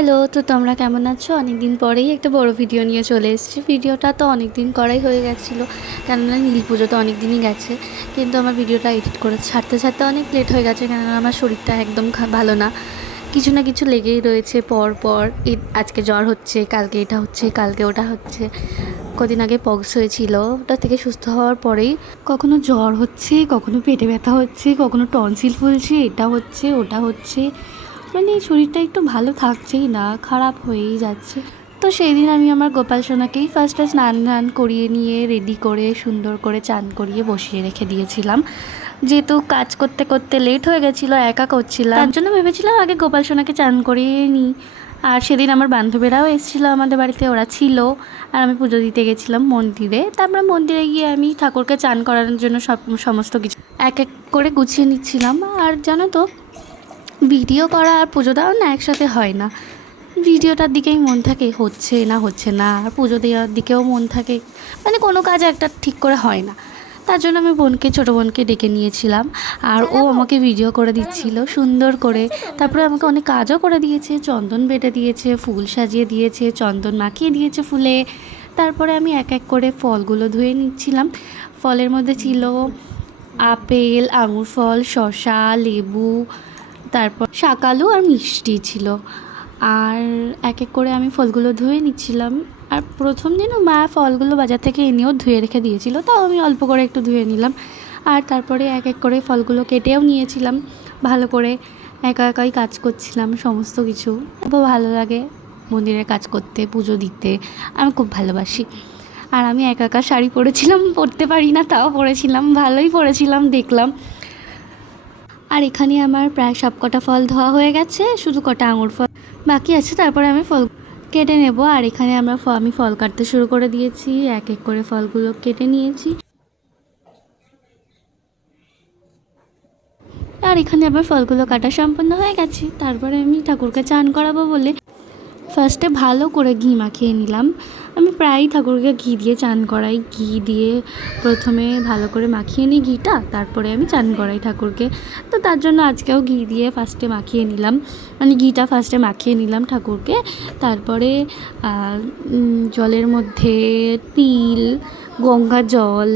Hello, তো তোমরা কেমন আছো? অনেক দিন পরেই একটা বড় ভিডিও নিয়ে চলে এসেছি। ভিডিওটা তো অনেক দিন করাই হয়ে গেছিলো, কেননা নীল পুজো তো অনেক দিনই গেছে। কিন্তু আমার ভিডিওটা এডিট করে ছাড়তে ছাড়তে অনেক লেট হয়ে গেছে, কেননা আমার শরীরটা একদম ভালো না। কিছু না কিছু লেগেই রয়েছে পর পর। আজকে জ্বর হচ্ছে, কালকে এটা হচ্ছে, কালকে ওটা হচ্ছে। কদিন আগে পক্স হয়েছিল, ওটা থেকে সুস্থ হওয়ার পরেই কখনো জ্বর হচ্ছে, কখনো পেটে ব্যথা হচ্ছে, কখনো টনসিল ফুলছে, এটা হচ্ছে ওটা হচ্ছে। মানে শরীরটা একটু ভালো থাকছেই না, খারাপ হয়েই যাচ্ছে। তো সেই দিন আমি আমার গোপাল সোনাকেই ফার্স্টে স্নান করিয়ে নিয়ে রেডি করে সুন্দর করে চান করিয়ে বসিয়ে রেখে দিয়েছিলাম। যেহেতু কাজ করতে করতে লেট হয়ে গেছিলো, একা করছিলাম, তার জন্য ভেবেছিলাম আগে গোপাল সোনাকে চান করিয়ে নিই। আর সেদিন আমার বান্ধবীরাও এসেছিলো আমাদের বাড়িতে, ওরা ছিল। আর আমি পুজো দিতে গেছিলাম মন্দিরে। তারপর মন্দিরে গিয়ে আমি ঠাকুরকে চান করানোর জন্য সমস্ত কিছু এক এক করে গুছিয়ে নিচ্ছিলাম। আর জানো তো, ভিডিও করা আর পুজো দেওয়া না একসাথে হয় না। ভিডিওটার দিকেই মন থাকে, হচ্ছে না হচ্ছে না, আর পুজো দেওয়ার দিকেও মন থাকে। মানে কোনো কাজ একটা ঠিক করে হয় না। তার জন্য আমি ছোটো বোনকে ডেকে নিয়েছিলাম, আর ও আমাকে ভিডিও করে দিচ্ছিল সুন্দর করে। তারপরে আমাকে অনেক কাজও করে দিয়েছে, চন্দন বেটে দিয়েছে, ফুল সাজিয়ে দিয়েছে, চন্দন মাখিয়ে দিয়েছে ফুলে। তারপরে আমি এক এক করে ফলগুলো ধুয়ে নিচ্ছিলাম। ফলের মধ্যে ছিল আপেল, আঙুর ফল, শসা, লেবু, তারপর শাকালু আর মিষ্টি ছিল। আর এক এক করে আমি ফলগুলো ধুয়ে নিচ্ছিলাম। আর প্রথম দিনও মা ফলগুলো বাজার থেকে এনেও ধুয়ে রেখে দিয়েছিল, তাও আমি অল্প করে একটু ধুয়ে নিলাম। আর তারপরে এক এক করে ফলগুলো কেটেও নিয়েছিলাম ভালো করে। একা একাই কাজ করছিলাম সমস্ত কিছু। খুব ভালো লাগে মন্দিরের কাজ করতে, পুজো দিতে আমি খুব ভালোবাসি। আর আমি একা একা শাড়ি পরেছিলাম, পরতে পারি না তাও পরেছিলাম, ভালোই পরেছিলাম দেখলাম। আর এখানে আমার প্রায় সব কটা ফল ধোয়া হয়ে গেছে, শুধু কটা আঙুর ফল বাকি আছে। তারপরে আমি ফল কেটে নেব। আর এখানে আমি ফল কাটতে শুরু করে দিয়েছি, এক এক করে ফলগুলো কেটে নিয়েছি। আর এখানে আবার ফলগুলো কাটা সম্পন্ন হয়ে গেছে। তারপরে আমি ঠাকুরকে চান করাবো বলে ফার্স্টে ভালো করে ঘি মাখিয়ে নিলাম। আমি প্রায়ই ঠাকুরকে ঘি দিয়ে চান করাই। ঘি দিয়ে প্রথমে ভালো করে মাখিয়ে নিই ঘিটা, তারপরে আমি চান করাই ঠাকুরকে। তো তার জন্য আজকেও ঘি দিয়ে ফার্স্টে মাখিয়ে নিলাম, মানে ঘিটা ফার্স্টে মাখিয়ে নিলাম ঠাকুরকে। তারপরে জলের মধ্যে তিল, গঙ্গা জল,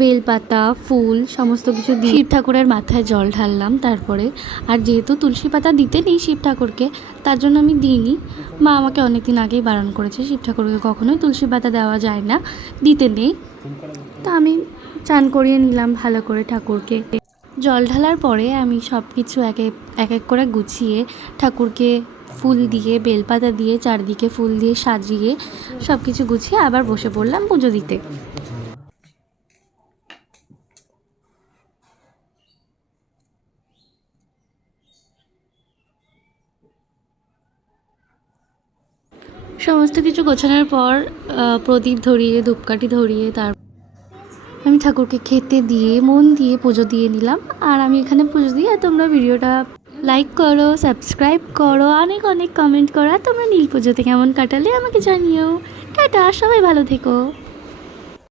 বেলপাতা, ফুল সমস্ত কিছু দিয়ে শিব ঠাকুরের মাথায় জল ঢাললাম। তারপরে আর যেহেতু তুলসী পাতা দিতে নেই শিব ঠাকুরকে, তার জন্য আমি দিইনি। মা আমাকে অনেক দিন আগেই বারণ করেছে, শিব ঠাকুরকে কখনোই তুলসী পাতা দেওয়া যায় না, দিতে নেই। তা আমি চান করিয়ে নিলাম ভালো করে ঠাকুরকে। জল ঢালার পরে আমি সব কিছু এক এক করে গুছিয়ে ঠাকুরকে ফুল দিয়ে, বেলপাতা দিয়ে, চারদিকে ফুল দিয়ে সাজিয়ে সব কিছু গুছিয়ে আবার বসে পড়লাম পুজো দিতে। সমস্ত কিছু গোছানোর পর প্রদীপ ধরিয়ে, ধূপকাঠি ধরিয়ে আমি ঠাকুরকে খেতে দিয়ে মন দিয়ে পুজো দিয়ে নিলাম। আর আমি এখানে পুজো দিই। আর তোমরা ভিডিওটা লাইক করো, সাবস্ক্রাইব করো, অনেক অনেক কমেন্ট করো। আর তোমরা নীল পুজোতে কেমন কাটালে আমাকে জানিও। টাটা, সবাই ভালো থেকো।